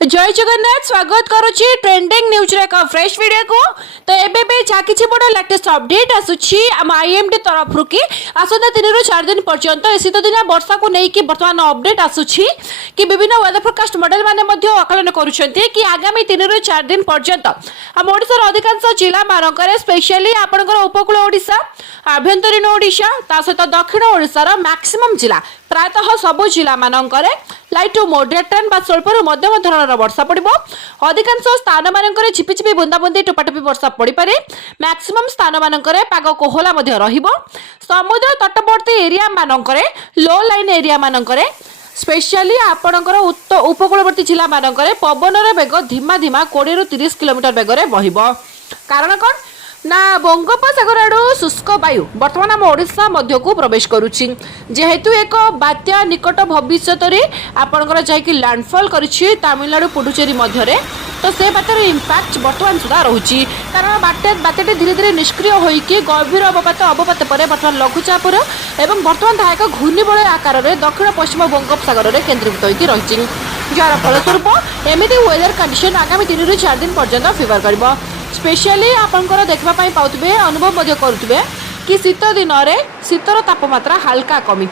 जय जगन्नाथ स्वागत करुच्ची trending news रे एक फ्रेश वीडियो को। तो एबे बे जा किछि बड़ लेटेस्ट अपडेट आसुछि हम आईएमडी तरफ रु कि आसंता 3 रु 4 दिन पर्यंत शीत दिन वर्षा को नै कि वर्तमान अपडेट आसुछि कि विभिन्न वेदर फोरकास्ट मॉडल माने मध्ये आकलन करूछन्ती कि आगामी 3 रु 4 दिन पर्यंत हम ओडिसा अधिकांश जिला मानकर स्पेशली आपनकर उपकूल ओडिसा आभ्यंतरीण ओडिसा ता सहित दक्षिण ओडिसा रो मैक्सिमम जिला प्रायतः सबु जिला मानकर लाइट टू मॉडरेट बा स्वल्प मध्यम धरणर वर्षा पड़ो। अधिकांश स्थान मानक झिपिझिपि बुंदाबुंदी टोपाटोपी वर्षा पड़ पारे। मैक्सिमम स्थान मानक पाग कोहला समुद्र तटवर्ती एरिया मानक लो लाइन एरिया मानक स्पेशली आपणकर उपकूलवर्ती जिला मानक पवन बेग धीमा धीमा 20 ରୁ 30 किलोमीटर बेगर बहिबो। कारण कौन ना बंगोपसागर आड़ शुष्क वायु बर्तमान आम ओडिशा मध्य को प्रवेश करुच्ची जेहेतु एक बात्या निकट भविष्य आपणकर जाकि लैंडफॉल करिछि तमिलनाडु पुडुचेरी मध्य तो से बात्यार इंपैक्ट बर्तमान सुधा रहुछि। कारण बात्याटी धीरे धीरे निष्क्रिय होइकि गभीर अवपात पर बर्तमान लघुचापर एवं बर्तमान ताहा एक घूर्णिबलय आकार में दक्षिण पश्चिम बंगोपसागर में केन्द्रीभूत होइकि रहिछि जार फलस्वरूप एमिति वेदर कंडीशन आगामी 3 ରୁ 4 दिन पर्यंत फेवर करिबो। स्पेशली आपंकर देखा पाउथबे अनुभव करुवे कि शीत दिन में शीतर तापमात्रा हल्का कमी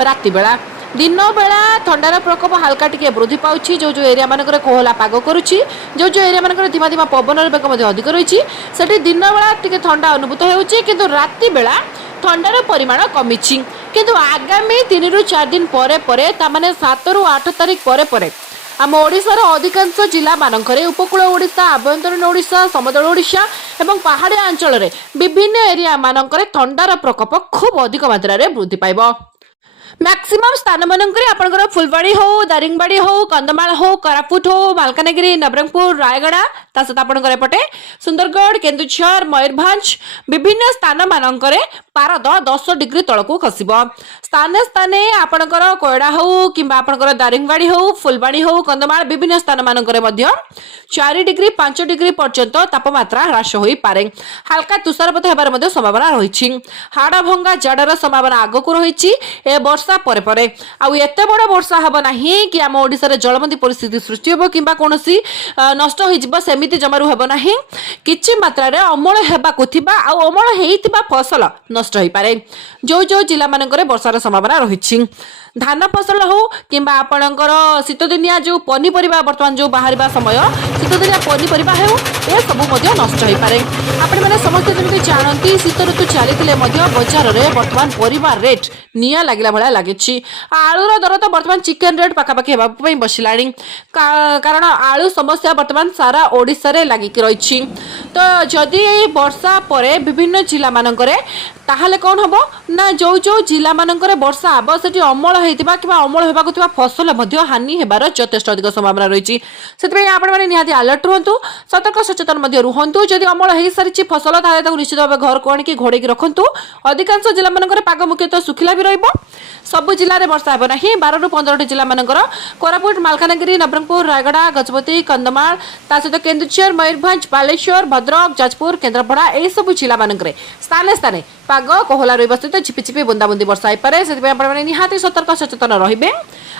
राति बेला दिन बेला ठंडार प्रकोप हल्का टिके वृद्धि पाउछि। जो एरिया मानकर कोहला पाग करुछि जो एरिया मानकर धीमा धीमा पवन बेग अधिक रही सेठी दिन बेला टिके ठंडा अनुभूत होउछि किंतु राति बेला ठंडार परिमाण कमी किंतु आगामी 3 ରୁ 4 दिन परे तामाने 7 ରୁ 8 तारिख परे आम ओडिशार अधिकांश जिला मानकरे उपकूल ओडिशा आभ्यंतरीण ओडिशा समुद्र ओडिशा एवं पहाड़िया अंचल विभिन्न एरिया मानकरे ठंडार प्रकोप खूब अधिक मात्रा रे वृद्धि पाइबो। मैक्सिमम स्थान मानकरे आपनकर फुलबाड़ी हो दारिंगबाड़ी हो कंदमाल हो कोरापुट हो मालकानगिरी नवरंगपुर रायगड़ा ता सहित आपनकर एपटे सुंदरगढ़ केन्दुझर मयूरभंज विभिन्न स्थान मानकरे पारद 10 डिग्री तलकू खसिबो। स्थाने स्थाने आपनकर कोयडा हो किंबा आपनकर दारिंगबाड़ी हो फुलबाड़ी हो कंदमाल विभिन्न स्थान मानकरे मध्य 4 डिग्री 5 डिग्री पर्यंत तापमात्रा ह्रास होई पारे। हल्का तुषारपात हेबार मध्य संभावना रहिछि। हाड़ भंगा जाडर संभावना आगकू रहिछि। ए वर्षा परे आउ एते बड़ वर्षा हबो नाही कि आम ओडिसा रे जलबंदी परिस्थिति सृष्टि होबो किंबा कोनोसी नष्ट होई जिवो सेमिति जमारू हेबो नाही। किछि मात्रा रे अमल हेबाकू थिबा आउ अमल हेइतिबा फसल नष्ट होई पारे। जो जिला मानकरे वर्षार संभावना रहिछि धान फसल हो किंबा आपणकर शीत दिनिया जो पनीपरिबा वर्तमान जो बाहरिबा समय शीत दिनिया पनीपरिबा हो ए सब मध्य नष्ट होई पारे। आपण माने समस्त जमते जानती शीत ऋतु चलीथिले मध्य बाजार रे वर्तमान परिवार रेट निया लागिला भला लागिछि। आलूर दर तो वर्तमान चिकन रेट पाखापाखि हेबा पई बसिलाणी कारण आलू समस्या वर्तमान सारा ओडिसा रे लागि रहिछि। तो जदि वर्षा परे विभिन्न जिला मानकरे ताहले कौन हबो ना जो जिला मानकरे वर्षा आब सेठी अमल हेतिबा किबा अमल हेबाकू थिबा फसल मध्य हानि हेबार यथेष्ट अधिक संभावना रहिछि। सेतबे आपण माने निहाती अलर्ट रहंतु सतर्क सचेतन मध्य रहंतु। जदि अमल हेइ सारिछि फसल ताले ताकू निश्चित भाबे घर को आनिकी घोड़े की रखंतु। अधिकांश जिला मानकरे पाग मुख्यतः सुखिला भी रहइबो। सब जिल्ला रे वर्षा हेबो नाही। 12 ରୁ 15 जिला मानकर कोरापुट मालकानगिरी नवरंगपुर रायगड़ा गजपति कंदमाल ता सहित केन्दुझर मयूरभंज बालेश्वर भद्रक जाजपुर केन्द्रापड़ा एई सब जिला मानकरे स्थाने स्थाने पाग कोहला रहिबा सहित झिपिझिपि बुंदाबुंदी वर्षा होई पारे। सेति आपण माने निहाती सतर्क सचेतन रहिबे।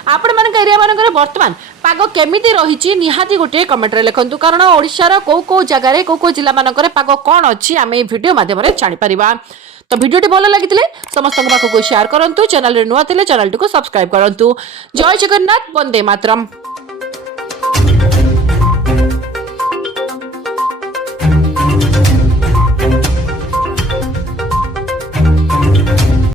आपण मानक एरिया मानकरे वर्तमान पाग केमिति रहिछि निहाती गोटे कमेंट रे लिखंतु कारण ओडिसा रो को जगह रे को जिला मानकरे पाग कोन अछि आमे वीडियो माध्यम रे जानि परिबा। तो वीडियोटी भल लगी समस्त पाखक शेयर करंतु। चैनल रे नुआ थिले चैनल को सब्सक्राइब करंतु। जय जगन्नाथ वंदे मातरम।